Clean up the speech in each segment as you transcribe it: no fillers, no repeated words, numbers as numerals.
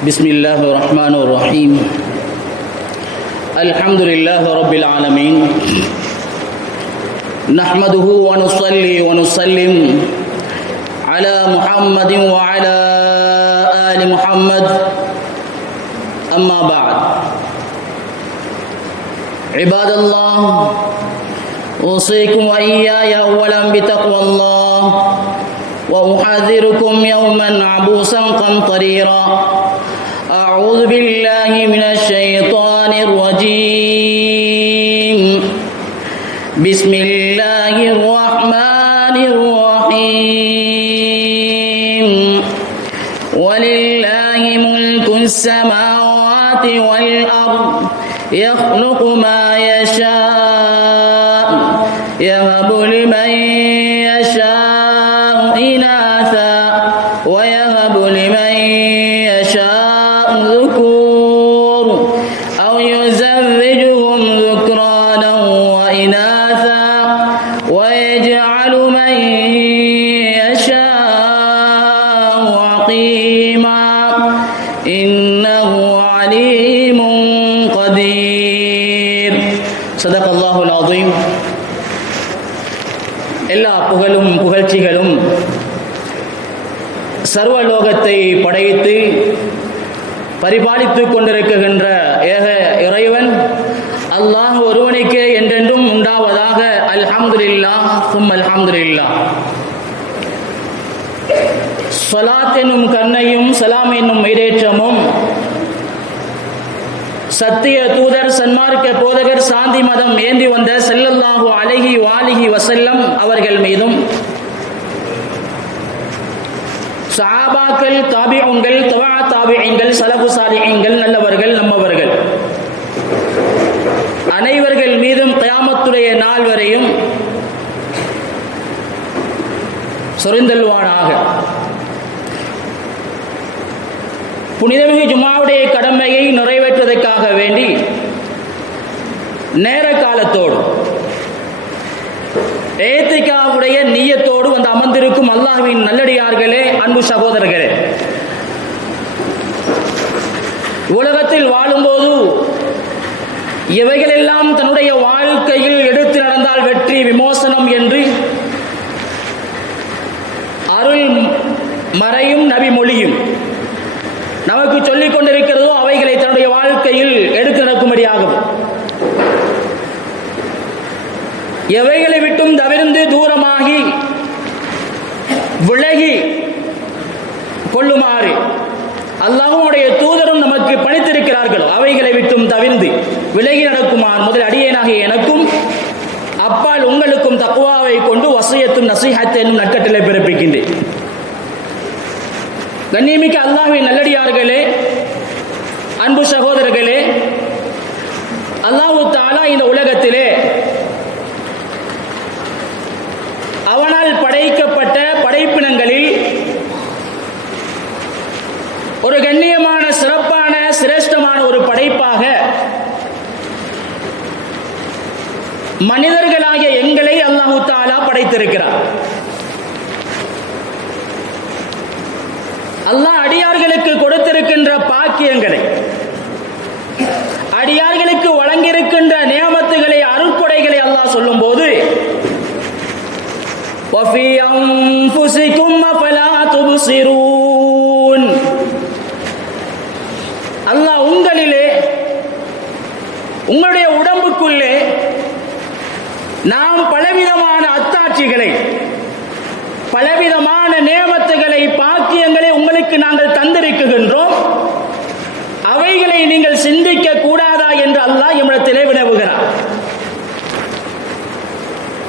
بسم الله الرحمن الرحيم الحمد لله رب العالمين نحمده ونصلي ونسلم على محمد وعلى آل محمد أما بعد عباد الله أوصيكم وإياي أولا بتقوى الله وأحذركم يوما عبوسا قمطريرا أعوذ بالله من الشيطان الرجيم بسم الله الرحمن الرحيم ولله ملك السماوات والأرض يخلق ما يشاء يهب لمن يشاء إناثا ويهب لمن يشاء ذكور أو يزوجهم ذكرانا وإناثا ويجعل من يشاء عقيما إنه عليم قدير صدق الله العظيم. எல்லா புகழும் புகழ்ச்சிகளும் சர்வலோகத்தை படைத்து பரிபாலித்துக் கொண்டிருக்கின்ற ஏக இறைவன் அல்லாஹ் ஒருவனுக்கே என்றென்றும் உண்டாவதாக. அல்ஹம்துலில்லாஹ் சும்ம அல்ஹம்துலில்லாஹ். ஸலாத் என்னும் கண்ணையும் சலாம் என்னும் ஈடேற்றமும் சத்திய தூதர் சன்மார்க்க போதகர் சாந்தி மதம் ஏந்தி வந்த ஸல்லல்லாஹு அலைஹி வாலிஹி வஸல்லம் அவர்கள் மீதும் சஹாபாக்கள், தாபிஊன்கள், தபா தாபிஈன்கள், ஸலஃபு ஸாலிஹீன்கள், நல்லவர்கள், நம்மவர்கள் அனைவர்கள் மீதும் கியாமத்துடைய நாள் வரையும் சொரிந்தல்வானாக. புனிதமிகு ஜும்ஆவுடைய கடமையை நிறைவேற்றுவதற்காக வேண்டி நேர காலத்தோடு ஏத்திகாவுடைய நிய்யத்தோடு வந்து அமர்ந்திருக்கும் அல்லாஹ்வின் நல்லடியார்களே, அன்பு சகோதரர்களே, உலகத்தில் வாழும்போது எவைகளெல்லாம் தன்னுடைய வாழ்க்கையில் எடுத்து நடந்தால் வெற்றி விமோசனம் என்று அருள் மறையும் நபி மொழியும் நமக்கு சொல்லிக் கொண்டிருக்கிறதோ அவைகளை தன்னுடைய வாழ்க்கையில் எடுத்து நடக்கும்படியாகும். எவைகளை விட்டும் தவிர்ந்து தூரமாகி விலகி கொள்ளுமாறு அல்லாஹ்வுடைய தூதரும் நமக்கு பணித்திருக்கிறார்களோ அவைகளை விட்டும் தவிர்ந்து விலகி நடக்குமாறு முதல் அடியேனாகிய எனக்கும் அப்பால் உங்களுக்கும் தக்வாவை கொண்டு வஸியத்தும் நஸீஹத் என்னும் நற்கட்டளை பிறப்பிக்கின்றேன். கண்ணியமிக்க அல்லாஹ்வின் நல்லடியார்களே, அன்பு சகோதரர்களே, அல்லாஹ் தஆலா இந்த உலகத்திலே அவனால் படைக்கப்பட்ட படைப்பினங்களில் ஒரு கண்ணியமான, சிறப்பான, சிரேஷ்டமான ஒரு படைப்பாக மனிதர்களாகிய எங்களை அல்லாஹ் தஆலா படைத்திருக்கிறார். அல்லாஹ் அடியார்களுக்கு கொடுத்திருக்கின்ற பாக்கியங்களை, அடியார்களுக்கு வழங்கியிருக்கின்ற நியமத்துகளை, அருட்கொடைகளை அல்லாஹ் சொல்லும் போது وَفِي أَنفُسِكُمْ أَفَلَا تُبْصِرُونَ அல்லாஹ் உங்களிலே, உங்களுடைய உடம்புக்குள்ளே நாம் பலவிதமான அத்தாட்சிகளை, பலவிதமான நியமத்துகளை, பாக்கியங்களை உங்களுக்கு நாங்கள் தந்திருக்கின்றோம். அவைகளை நீங்கள் சிந்திக்க கூடாதா என்று அல்லாஹ் எம்மிடத்திலே வினவுகிறார்.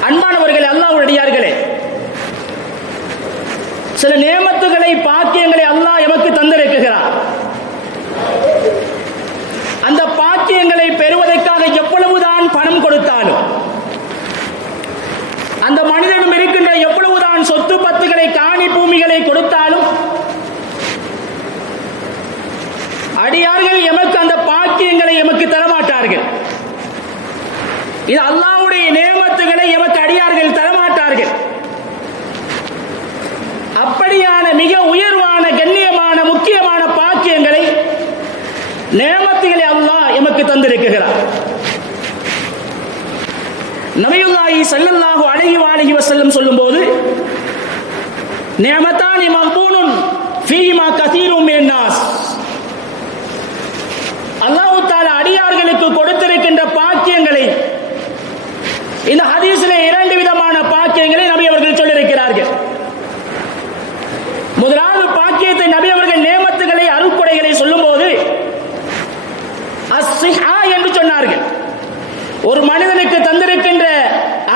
அன்பானவர்களே, அல்லாஹ்வுடைய அடியார்களே, சில நியமத்துகளை, பாக்கியங்களை அல்லாஹ் எமக்கு தந்திருக்கிறார். அந்த பாக்கியங்களை பெறுவதற்காக எவ்வளவுதான் பணம் கொடுத்தாலும், அந்த மனிதனும் இருக்கின்ற எவ்வளவுதான் சொத்து பத்துகளை, காணி பூமிகளை கொடுத்தாலும் அடியார்கள் எமக்கு அந்த பாக்கியங்களை எமக்கு தரமாட்டார்கள். இது அல்லாஹ்வுடைய நியமத்துகளை எமக்கு அடியார்கள் தரமாட்டார்கள். அப்படியான மிக உயர்வான, கண்ணியமான, முக்கியமான பாக்கியங்களை தந்திருக்கிறார். நபியுல்லாஹி ஸல்லல்லாஹு அலைஹி வஸல்லம் சொல்லும்போது, நிஅமத்தானி மக்பூனுன் ஃபீஹிமா கஸீரும் மினன் நாஸ், அல்லாஹ் தஆலா அடியார்களுக்கு கொடுத்திருக்கின்ற பாக்கியங்களை, இந்த ஹதீஸிலே இரண்டு விதமான பாக்கியங்களை நபி அவர்கள் சொல்லியிருக்கிறார்கள். முதலாவது பாக்கியத்தை நபி அவர்கள் நேமத்துகளை, அருட்கொடைகளை சொல்லும்போது அஸ்ஸிஹா என்று சொன்னார்கள். ஒரு மனிதனுக்கு தந்திருக்கின்ற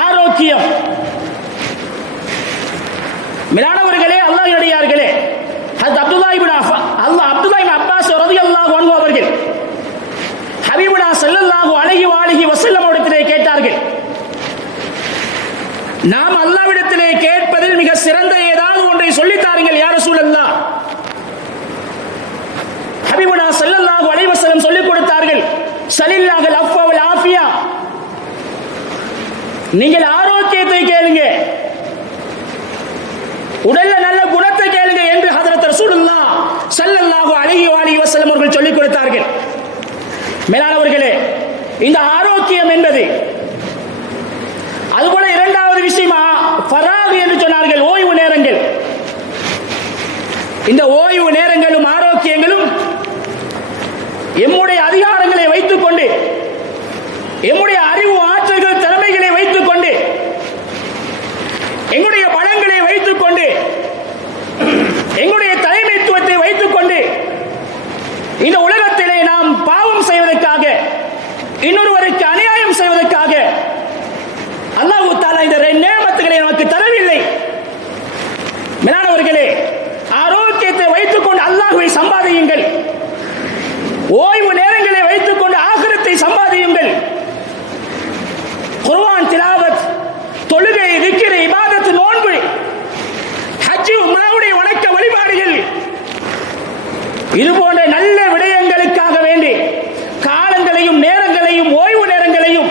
ஆரோக்கியம். மேலானவர்களே, அல்லாஹ்வுடையார்களே, ஹஜ்ரத் அப்துல்லாஹ் இப்னு அப்பாஸ் ரலியல்லாஹு அன்ஹு அவர்கள் ஹபீபுனா ஸல்லல்லாஹு அலைஹி வஸல்லம் இடத்திலே கேட்டார்கள், நாம் அல்லாஹ்விடத்திலே கேட்பதில் மிக சிறந்த ஏதாவது ஒன்றை சொல்லித் தாருங்கள் யா ரசூலல்லாஹ். ஹபீபுனா ஸல்லல்லாஹு அலைஹி வஸல்லம் சொல்லிக் கொடுத்தார்கள், ஸலில்லாஹுல் அஃவ வல் ஆஃபியா, நீங்கள் ஆரோக்கியத்தை கேளுங்க, உடல்ல நல்ல குணத்தை கேளுங்க என்று ஹஜ்ரத் ரசூலுல்லாஹ் ஸல்லல்லாஹு அலைஹி வஸல்லம் அவர்கள் சொல்லிக் கொடுத்தார்கள். மேலானவர்களே, இந்த ஆரோக்கியம் என்பது, அதுபோல இரண்டாவது விஷயமா ஃபராக் என்று சொன்னார்கள், ஓய்வு நேரங்கள். இந்த ஓய்வு நேரங்களும் ஆரோக்கியங்களும் எம்முடைய அதிகாரங்களை வைத்துக் கொண்டு, எம்முடைய அறிவு ஆற்றல்கள் திறமைகளை வைத்துக் கொண்டு, எங்களுடைய பலங்களை வைத்துக் கொண்டு, எங்களுடைய தலைமைத்துவத்தை வைத்துக் கொண்டு இந்த உலகத்திலே நாம் பாவம் செய்வதற்காக, இன்னொருவருக்கு அநியாயம் செய்வதற்காக அல்லாஹ் தஆலா இந்த நேமத்துகளை நமக்கு தரவில்லை. மேலானவர்களே, ஆரோக்கியத்தை வைத்துக் கொண்டு அல்லாஹ்வை சம்பாதியுங்கள், ஓய்வு நேரங்களை வைத்துக் கொண்டு ஆகிரத்தை சம்பாதியுங்கள். குர்ஆன் திலாவத், தொழுகை, திக்ர், இபாதத், நோன்பு, ஹஜ், உம்ராவுடைய வணக்க வழிபாடுகள், இது போன்ற நல்ல விடயங்களுக்காக வேண்டி காலங்களையும் நேரங்களையும் ஓய்வு நேரங்களையும்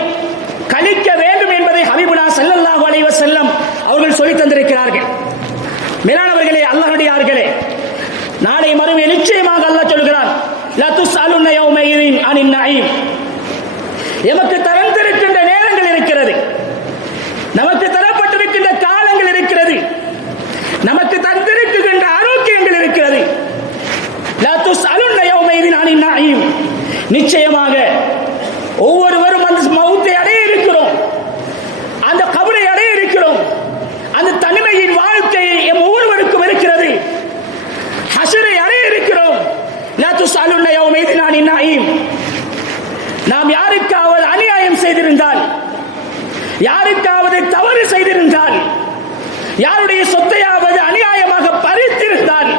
கழிக்க வேண்டும் என்பதை ஹபீபுனா ஸல்லல்லாஹு அலைஹி வஸல்லம் அவர்கள் சொல்லித் தந்திருக்கிறார்கள். மேலானவர்களே, அல்லாஹ்வுடையார்களே, நாளை மறுமை நிச்சயமாக அல்லாஹ் சொல்கிறான், லா துஸ்அலுன யௌமைஇன் அனின் நஈம், எமக்கு தரந்திருக்கின்ற நேரங்கள் இருக்கிறது, நமக்கு தரப்பட்டிருக்கின்ற காலங்கள் இருக்கிறது, நமக்கு தந்திருக்கின்ற ஆரோக்கியங்கள் இருக்கிறது. லா துஸ்அலுன யௌமைஇன் அனின் நஈம், நிச்சயமாக ஒவ்வொருவரும் அந்த மௌத்தை அடைய இருக்கிறோம், அந்த கபரை அடைய இருக்கிறோம், அந்த தனிமையின் வாழ்க்கை எம் ஒவ்வொருவருக்கும் இருக்கிறது, ஹஷரை அடைய இருக்கிறோம். லா துஸ்அலுன யௌமைஇன் அனின் நஈம், நாம் யாருக்காவது அநியாயம் செய்திருந்தால், யாருக்காவது தவறு செய்திருந்தால், யாருடைய சொத்தையாவது அநியாயமாக பறித்திருந்தால்,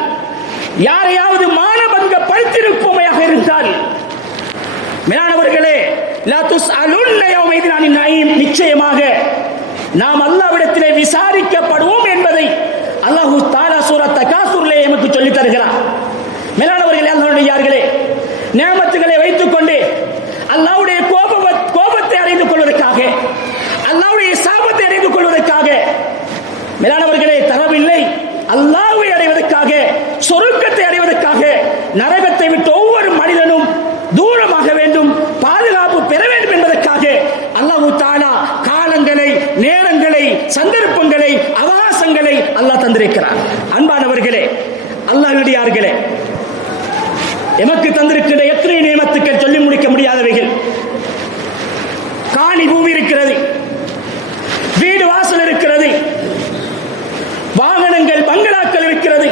யாரையாவது மானபங்க பறித்திருப்போமையாக இருந்தால், மேலானவர்களே, லா துஸ்அலுன யௌமைஇன் அனின் நஈம், நிச்சயமாக நாம் அல்லாஹ்விடத்திலே விசாரிக்கப்படுவோம் என்பதை அல்லாஹ் தஆலா சூரத் தகாசுரிலே நமக்கு சொல்லித் தருகிறார். மேலானவர்களே, அல்லாஹ்வுடையார்களே, நிஅமத்துகளை வைத்துக் கொண்டு அல்லாஹ்வுடைய கோபத்தை அடைந்து கொள்வதற்காக, அல்லாஹ்வுடைய சாபத்தை அடைந்து கொள்வதற்காக, மேலானவர்களே, தரவில்லை, அல்லாஹ்வை அடைவதற்காக, சொர்க்கத்தை அடைவதற்காக, நரகத்தை விட்டு ஒவ்வொரு மனிதனும் தூரமாக வேண்டும், பாதுகாப்பு பெற வேண்டும் என்பதற்காக அல்லாஹ் தஆலா காலங்களை, நேரங்களை, சந்தர்ப்பங்களை, அவகாசங்களை அல்லாஹ் தந்திருக்கிறார். அன்பானவர்களே, அல்லாஹ்வுடையார்களே, எமக்கு தந்திருக்கிற எத்தனை நியமத்துக்கள் சொல்லி முடிக்க முடியாதவைகள். காணி பூமி இருக்கிறது, வீடு வாசல் இருக்கிறது, வாகனங்கள், பங்களாக்கள் இருக்கிறது.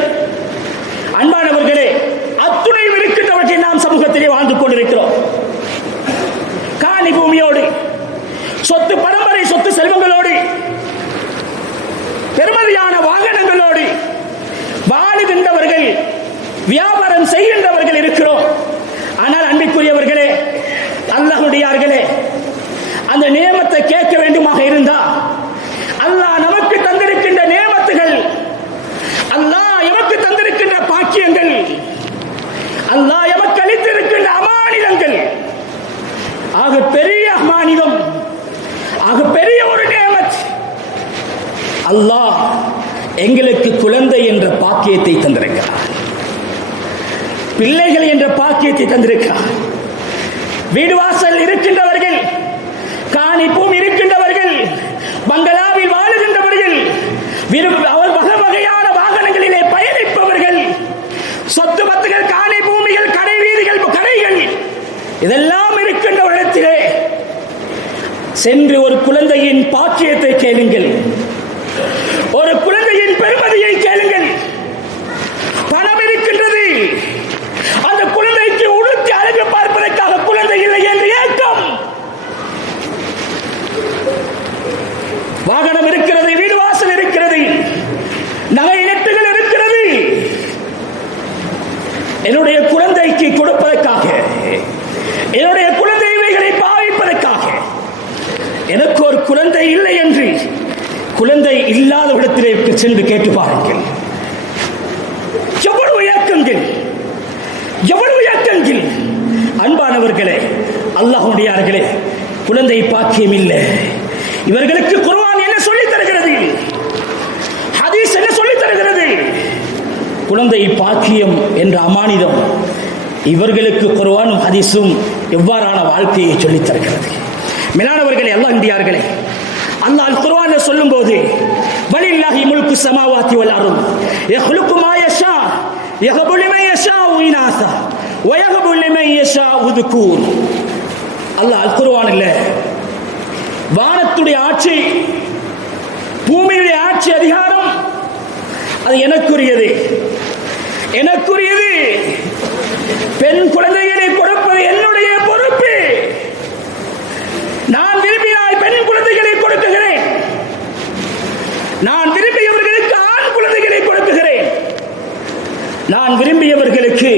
அன்பானவர்களே, அத்துணையும் இருக்கின்றவற்றை நாம் சமூகத்திலே வாழ்ந்து கொண்டிருக்கிறோம். காணி பூமியோடு, சொத்து, பரம்பரை சொத்து செல்வங்களோடு, பெருமதியான வாகனங்களோடு வாழுகின்றவர்கள், வியாபாரம் செய்கின்றவர்கள் இருக்கிறோம். ஆனால் அன்பிற்குரியவர்களே, அல்லாஹ்வுடையார்களே, அந்த நியமத்தை கேட்க வேண்டுமாக இருந்தால், அல்லாஹ் நமக்கு தந்திருக்கின்ற நியமத்துகள், அல்லாஹ் எமக்கு தந்திருக்கின்ற பாக்கியங்கள், அல்லாஹ் எமக்கு அளித்திருக்கின்ற அமானிதங்கள், ஆக பெரிய அமானிதம், ஆக பெரிய ஒரு நியமத், அல்லாஹ் எங்களுக்கு குழந்தை என்ற பாக்கியத்தை தந்திருக்கிறார், பிள்ளைகள் என்ற பாக்கியத்தை தந்திருக்கிறார். வீடு வாசல் இருக்கின்றவர்கள், காணி பூமி இருக்கின்றவர்கள், பங்களாவில் வாழுகின்றவர்கள், வகை வகையான வாகனங்களிலே பயணிப்பவர்கள், சொத்து பத்துகள், காணி பூமிகள், கடை வீதிகள், கடைகள் இதெல்லாம் இருக்கின்ற இடத்திலே சென்று ஒரு குழந்தையின் பாக்கியத்தை கேளுங்கள், ஒரு குழந்தையின் பெருமதியை கேளுங்கள். பணம் இருக்கின்றது, அந்த குழந்தைக்கு உடுத்தி அழகு பார்ப்பதற்காக குழந்தை இல்லை என்று ஏக்கம். வாகனம் இருக்கிறது, வீடு வாசல் இருக்கிறது, நகை நட்டுகள் இருக்கிறது, என்னுடைய குழந்தைக்கு கொடுப்பதற்காக, என்னுடைய குழந்தை இவைகளை பாவிப்பதற்காக. எனக்கு ஒரு குழந்தை இல்லை என்று குழந்தை இல்லாத இடத்திலே சென்று கேட்டு பாருங்கள். எவ்வளவு இயக்கங்கள், எவ்வளவு இயக்கங்கள். அன்பானவர்களே, அல்லாஹ்வுடையார்களே, குழந்தை பாக்கியம் இல்லை. இவர்களுக்கு குர்ஆன் என்ன சொல்லித் தருகிறது, ஹதீஸ் என்ன சொல்லித் தருகிறது? குழந்தை பாக்கியம் என்ற அமானிதம் இவர்களுக்கு குர்ஆனும் ஹதீஸும் எவ்வாறான வாழ்க்கையை சொல்லித் தருகிறது. மேலானவர்களே, அல்லாஹ்வுடையார்களே, அல்லாஹ் குர்ஆனில் சொல்லும்போது வலில்லாஹி முல்கு ஸமாவாத்தி வல் அர்த் யஹ்லுகு மா யஷா யஹபு லிமன் யஷாஉ இனாஸா வ யஹபு லிமன் யஷாஉ ذுகூர். அல்லாஹ் குர்ஆனில் வானத்துடைய ஆட்சி, பூமியுடைய ஆட்சி அதிகாரம் அது எனக்குரியது, எனக்குரியது. பெண் குழந்தைகளை கொடுப்பது என்னுடைய பொறுப்பு. நான் விரும்பினால் பெண் குழந்தைகளை கொடுக்குகிறேன், நான் விரும்பியவர்களுக்கு ஆண் குழந்தைகளை கொடுக்குகிறேன். நான் விரும்பியவர்களுக்கு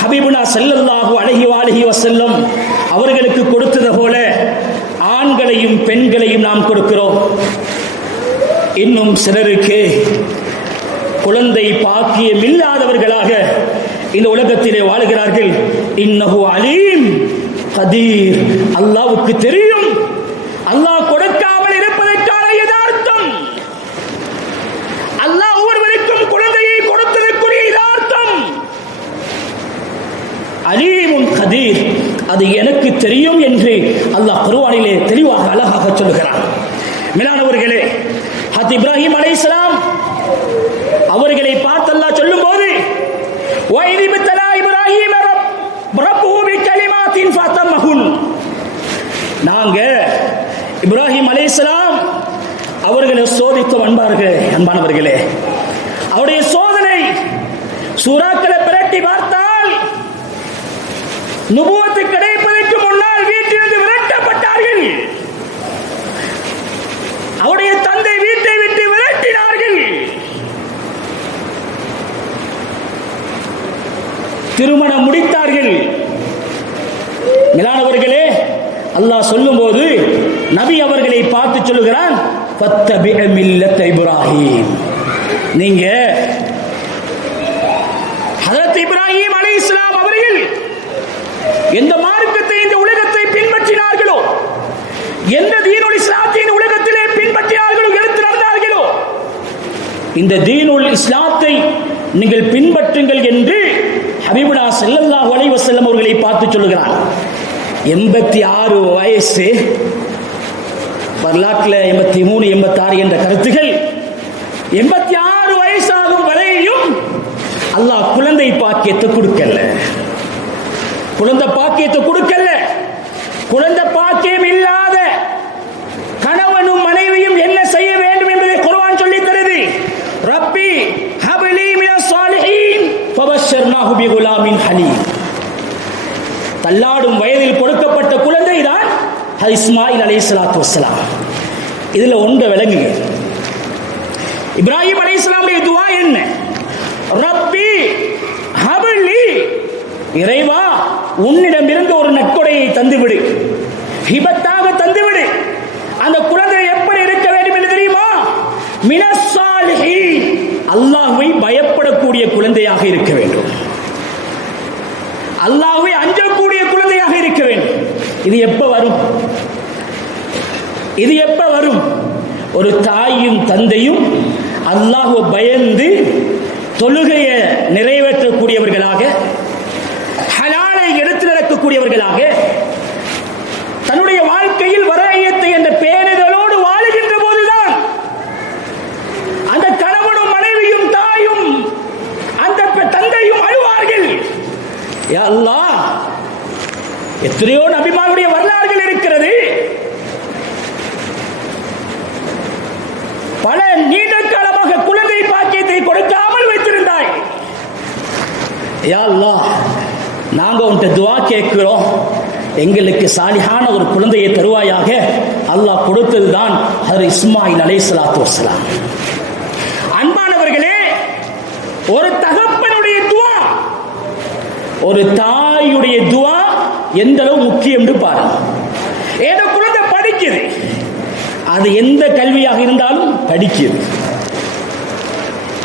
ஹபீபுனா ஸல்லல்லாஹு அலைஹி வஸல்லம் அவர்களுக்கு கொடுத்தது போல ஆண்களையும் பெண்களையும் நாம் கொடுக்கிறோம். இன்னும் சிலருக்கு குழந்தை பாக்கியம் இல்லாதவர்களாக இந்த உலகத்திலே வாழுகிறார்கள். இன்னஹு அலீம் கதீர். அல்லாஹ்வுக்கு தெரியும் அல்லாஹ் கொடுக்காமல் இருப்பதற்கான யதார்த்தம். அல்லாஹ் ஒருவருக்கும் குழந்தையை கொடுத்ததற்குரிய யதார்த்தம். அலீமுன் கதீர், அது எனக்கு தெரியும் என்று அல்லாஹ் குர்ஆனிலே தெளிவாக அழகாக சொல்கிறான். மேலானவர்களே, ஹத் இப்ராஹிம் அலைஹிஸ்ஸலாம் அவர்களை பார்த்து அல்லாஹ் சொல்லும்போது வைரிபத்தலா இப்ராஹிம் ரப்புஹு பிகலிமாத்தின் ஃபதமஹுன், நாங்க இப்ராஹிம் அலைஹிஸ்ஸலாம் அவர்களை சோதித்தோம். அன்பானவர்களே, அவருடைய சோதனை சூறாக்களை பிரட்டி பார்த்தால் நுபுவத்து கிடைப்பதற்கு முன்னால் வீட்டிலிருந்து விரட்டப்பட்டார்கள். அவருடைய தந்தை வீட்டை விட்டு விரட்டினார்கள். திருமணம் முடித்தார்கள். மேலானவர்களே, அல்லாஹ் சொல்லும்போது நபி அவர்களை பார்த்து சொல்லுகிறான், ஃபத்தபிஅ மில்லத்த இப்ராஹிம், நீங்க ஹஜரத் இப்ராஹிம் அலைஹிஸ்ஸலாம் அவர்கள் எந்த மார்க்கத்தை இந்த உலகத்தை பின்பற்றினார்களோ, எந்த தீனுல் இஸ்லாத்தை இந்த உலகத்திலே பின்பற்றினார்களோ, எடுத்து நடந்தார்களோ, இந்த தீனுல் இஸ்லாத்தை நீங்கள் பின்பற்றுங்கள் என்று ஹபீபுனா ஸல்லல்லாஹு அலைஹி வஸல்லம் அவர்களை பார்த்து சொல்லுகிறான். 86 வயசு, வரலாற்றில் 83 86 என்ற கருத்துகள், 86 வயசாகும் வரையும் அல்லாஹ் குழந்தை பாக்கியத்தை கொடுக்கல, குழந்தை பாக்கியத்தை கொடுக்கல. குழந்தை பாக்கியம் இல்லாத கணவனும் மனைவியும் என்ன செய்ய வேண்டும் என்பதை குர்ஆன் சொல்லித் தருது. ரப்பி ஹப்லி மினஸ் சாலிஹீன் ஃபபஷர்னாஹு பிகுலாமின் ஹலீம். தள்ளாடும் வயதில் கொடுக்கப்பட்ட குழந்தை தான் இஸ்மாயில் அலைஹிஸ்ஸலாத்து வஸ்ஸலாம். இதுல ஒன்றை விளங்குங்க, இப்ராஹிம் அலைஹிஸ்ஸலாமுடைய துஆ என்ன? ரப்பி ஹப்லி, இறைவா உன்னிடமிருந்து ஒரு நற்கொடையை தந்துவிடு, ஹிபத்தாக தந்துவிடு. அந்த குழந்தை எப்படி இருக்க வேண்டும் என்று தெரியுமா? மினஸ் சாலிஹீன், அல்லாஹ்வை பயப்படக்கூடிய குழந்தையாக இருக்க வேண்டும், அல்லாஹ்வை அஞ்சக்கூடிய குழந்தையாக இருக்க வேண்டும். இது எப்ப வரும்? இது எப்ப வரும்? ஒரு தாயும் தந்தையும் அல்லாஹ்வை பயந்து தொழுகையை நிறைவேற்றக்கூடியவர்களாக, ஹலாலை எடுத்து நடக்கக்கூடியவர்களாக, யா அல்லாஹ், எத்தனையோ நபிமாருடைய வரலாறுகள் இருக்கிறது. பல நீண்ட காலமாக குழந்தை பாக்கியத்தை கொடுக்காமல் வைத்திருந்தாய். யா அல்லாஹ், நாங்க உன்கிட்ட துஆ கேட்கிறோம், எங்களுக்கு சாலிஹான ஒரு குழந்தையை தருவாயாக. அல்லாஹ் கொடுத்ததுதான் ஹஜ்ரத் இஸ்மாயில் அலைஹிஸ்ஸலாத்து வஸ்ஸலாம். அன்பானவர்களே, ஒரு தகப்பனுடைய துஆ, ஒரு தாயுடைய துஆ எந்த அளவு முக்கியம் என்று பாருங்க. ஏதோ குழந்தை படிக்குது, அது எந்த கல்வியாக இருந்தாலும் படிக்குது.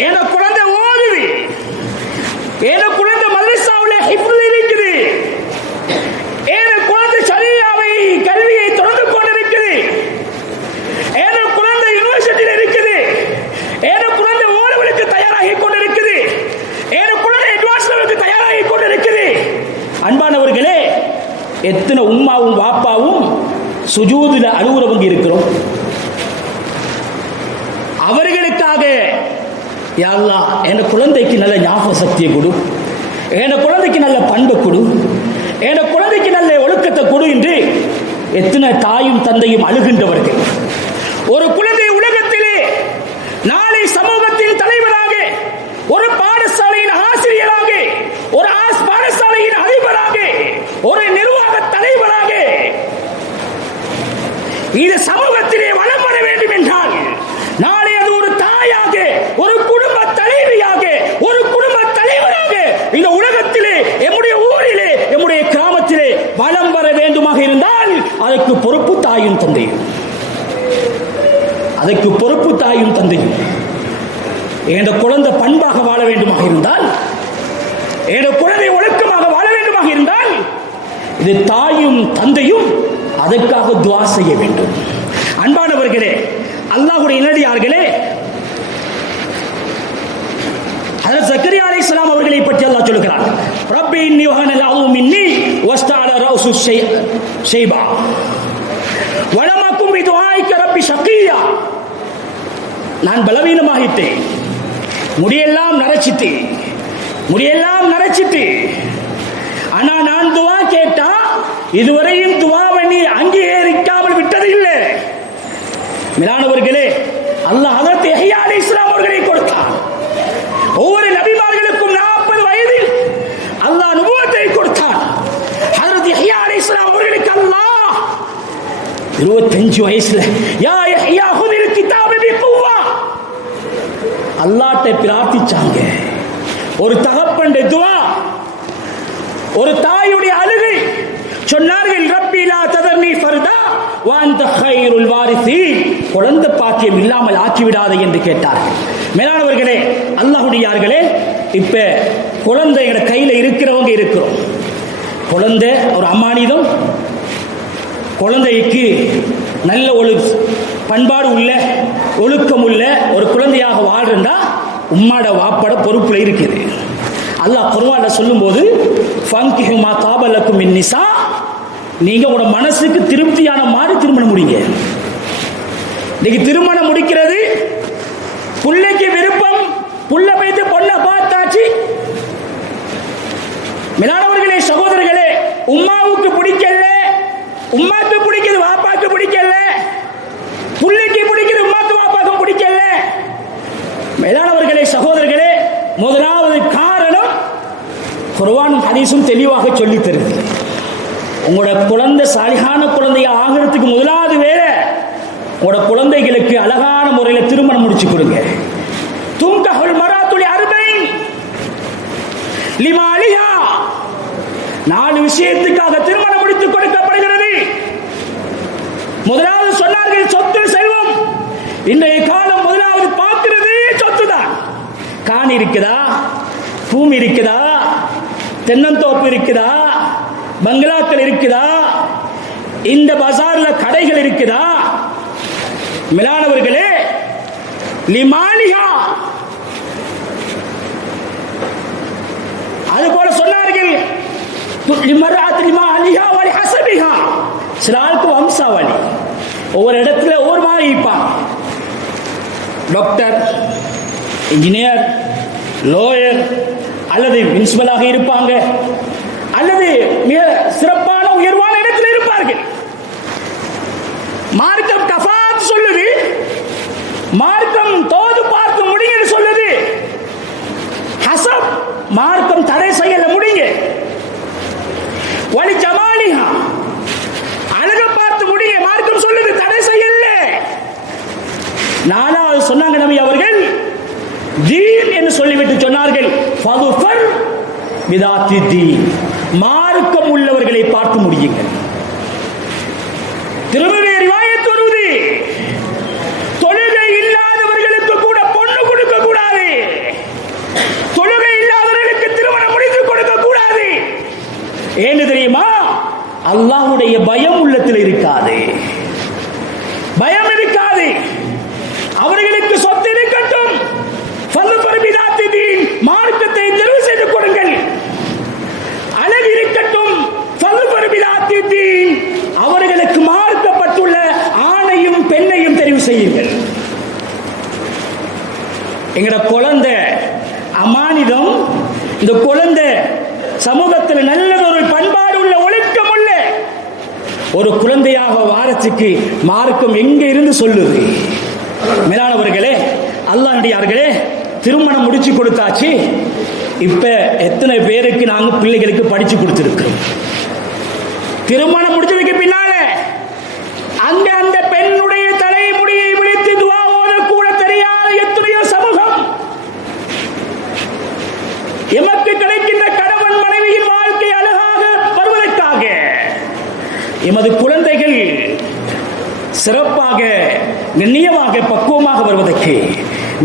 ஏதோ குழந்தை ஓடுது, ஏதோ குழந்தை மதரசாவுல ஹிஃப்ல் இருக்குது, ஏதோ குழந்தை ஷரியாவை கல்வியை தொடர்ந்து கொண்டிருக்குது, ஏதோ குழந்தை யூனிவர்சிட்டியில் இருக்குது, ஏதோ குழந்தை ஓரவளுக்கு தயாராகி கொண்டிருக்குது, ஏதோ குழந்தை அட்வான்ஸ் லெவலுக்கு தயாராகி கொண்டிருக்குது. அன்பானவர்களே, எத்தனை உம்மாவும் வாப்பாவும் சுஜூதுல அழுகுறவங்க இருக்கிறோம். அவர்களுக்காக யா அல்லாஹ், என் குழந்தைக்கு நல்ல ஞாபக சக்தியை கொடு, என் குழந்தைக்கு நல்ல பண்பை கொடு, என் குழந்தைக்கு நல்ல ஒழுக்கத்தை கொடு என்று எத்தனை தாயும் தந்தையும் அழுகின்றவர்கள். ஒரு குழந்தை உலகத்திலே நாளை சமூகத்தின் தலைவராக, ஒரு பாடசாலையின் ஆசிரியராக, ஒரு பாடசாலையின் அதிபராக, ஒரு நிர்வாக தலைவராக இந்த சமூகத்திலே வளம் வர வேண்டும் என்றால், நாளை அது ஒரு தாயாக, ஒரு குடும்ப தலைவியாக, ஒரு குடும்ப தலைவராக இந்த உலகத்திலே, எம்முடைய ஊரிலே, எம்முடைய கிராமத்திலே வளம் வர வேண்டுமாக இருந்தால் அதற்கு பொறுப்பு தாயும் தந்தையும். அதற்கு பொறுப்பு தாயும் தந்தையும். என்ற குழந்தை பண்பாக வாழ வேண்டுமாக இருந்தால், என்ற குழந்தை ஒழுக்கமாக வாழ வேண்டுமாக இருந்தால், இது தாயும் தந்தையும் அதற்காக துஆ செய்ய வேண்டும். அன்பானவர்களே, அல்லாஹ்வுடைய நல்லடியார்களே, ஹஜ்ரத் ஜக்கரியா அலைஹிஸ்ஸலாம் அவர்களை பற்றி அல்லாஹ் சொல்கிறார், ரப்பி இன்னி வஹனல் அஸ்மு மின்னி வஸ்தஅல ரஅஸு ஷைபா வலம் அகும் பிதுஆஇக ரப்பி ஷகியா. நான் பலவீனமாகிட்டேன், முடியெல்லாம் நரைச்சிட்டு, ஆனா நான் துஆ கேட்டா இதுவரையும் துஆவை நீ அங்கீகரிக்காமல் விட்டது இல்லை. மேலானவர்களே, அல்லாஹ் ஹஜ்ரத் யஹ்யா அலைஹிஸ்ஸலாம் அவர்களை கொடுத்தான். ஒவ்வொரு நபிமார்களுக்கும் 40 வயதில் அல்லாஹ் நுபுவத்தை கொடுத்தான். ஹஜ்ரத் யஹ்யா அலைஹிஸ்ஸலாம் அவர்களுக்கு அல்லாஹ் 25 வயசுல யா யஹ்யா ஹுதில் கிதாப பிகுவா அல்லாஹ்ட்ட பிரார்த்திச்சாங்க. ஒரு தகப்பனுடைய துஆ, ஒரு தாயுடைய அழுகை. சொன்னார்கள், ரப்பி லா ததர்னி ஃபர்தா வ அன்த கைருல் வாரிசீன், குழந்தை பாக்கியம் இல்லாமல் ஆக்கிவிடாதே என்று கேட்டார்கள். மேலானவர்களே, அல்லாஹ்வுடையார்களே, இப்ப குழந்தையோட கையில இருக்கிறவங்க இருக்கிறோம். குழந்தை ஒரு அமானிதம். குழந்தைக்கு நல்ல ஒரு பண்பாடு உள்ள, ஒழுக்கம் உள்ள ஒரு குழந்தையாக வாழ்றா உம்மாட வாப்பாட பொறுப்புல இருக்குது. அல்லாஹ் குர்ஆன்ல சொல்லும்போது, ஃபங்கிஹு மா தாபலக்கும் மின் நிசா, நீங்க உங்க மனசுக்கு திருப்தியான மாதிரி திருமணம் முடிங்க. இன்னைக்கு திருமணம் முடிக்கிறது, புள்ளைக்கு விருப்பம், புள்ள வைத்து பொண்ணை பார்த்தாச்சு. மேலானவர்களே, சகோதரர்களே, உம்மாவுக்கு பிடிக்கல, உம்மாக்கு பிடிக்குது, வாப்பாக்கு பிடிக்கல, புள்ளைக்கு பிடிக்குது, உம்மாக்கு வாப்பாக்கு பிடிக்கல. மேலானவர்களே, சகோதரர்களே, முதலாவது காரணம் குர்ஆனும் ஹதீஸும் தெளிவாக சொல்லி தருது. உங்களோட குழந்தை சாலிஹான குழந்தைய ஆகிறதுக்கு முதலாவது வேலை, உங்களோட குழந்தைகளுக்கு அழகான முறையில் திருமணம் முடிச்சு கொடுங்க. துங்கஹுல் மராத்துலி அர்பைன் லிமாலிஹா, 4 விஷயத்துக்காக திருமணம் முடித்து கொடுக்கப்படுகிறது. முதலாவது சொன்னார்கள் சொத்து செல்வம். இன்றைய காலம் முதலாவது பார்க்கிறது சொத்து தான். காணி இருக்குதா, பூமி இருக்குதா, தென்னந்தோப்பு இருக்குதா, பங்களாக்கள் இருக்குதா, இந்த பஜார்ல கடைகள் இருக்குதா? மேலானவர்களே, லிமாலிஹா, அதுபோல சொன்னார்கள் லிமராத் லிமாலிஹா வ லிஹஸபிஹா, சில ஆளுக்கு வம்சாவளி, ஒவ்வொரு இடத்துல ஒவ்வொரு மாதிரி இருப்பான். டாக்டர், இன்ஜினியர், லோயர் அல்லது பிரின்சிபலாக இருப்பாங்க, மார்க்கம் தடை செய்யல முடிங்க. வலி ஜமாலிஹா அழக பார்த்து முடிங்க. மார்க்கம் சொல்லுது தடை செய்யல. நாலாவது சொன்னாங்க நபி அவர்கள் தீன் என்று சொல்லிவிட்டு சொன்னார்கள் ஃபதுஃபர் பிதாத்தி தீன், மார்க்கம் உள்ளவர்களை பார்த்து முடியுங்கள். திருமதி ரிவாயத் வருது, தொழுகை இல்லாதவர்களுக்கு கூட பொண்ணு கொடுக்க கூடாது, தொழுகை இல்லாதவர்களுக்கு திருமணம் முடித்து கொடுக்க கூடாது. ஏன்னு தெரியுமா? அல்லாஹ்வுடைய பயம் உள்ளத்தில் இருக்காது, பயம் இருக்காது. அவர்களுக்கு சொத்து இருக்கட்டும், மார்க்கத்தை தெரிவு செய்து கொடுங்கள். அழகு இருக்கட்டும், அவர்களுக்கு மார்க்கப்பட்டுள்ள ஆணையும் பெண்ணையும் தெரிவு செய்யுங்கள். எங்கட குழந்தை அமானிதம், இந்த குழந்தை சமூகத்தில் நல்ல ஒரு பண்பாடு உள்ள ஒழுக்கம் உள்ள ஒரு குழந்தையாக வாரத்துக்கு மார்க்கம் எங்க இருந்து சொல்லுது? மேலானவர்களே, அல்லாஹ்வுடையார்களே, திருமணம் முடிச்சு கொடுத்தாச்சு. இப்ப எத்தனை பேருக்கு நாங்க பிள்ளைகளுக்கு படிச்சு கொடுத்திருக்கிறோம்? திருமணம் முடிச்சதுக்கு பின்னால அங்க அந்த பெண்ணுடைய தலைமுடியை விழித்து துஆ ஓத கூட தெரியாத எத்தனையோ சமூகம். எமக்கு கிடைக்கின்ற கணவன் மனைவியின் வாழ்க்கை அழகாக வருவதற்காக, எமது குழந்தைகள் சிறப்பாக கண்ணியமாக பக்குவமாக வருவதற்கு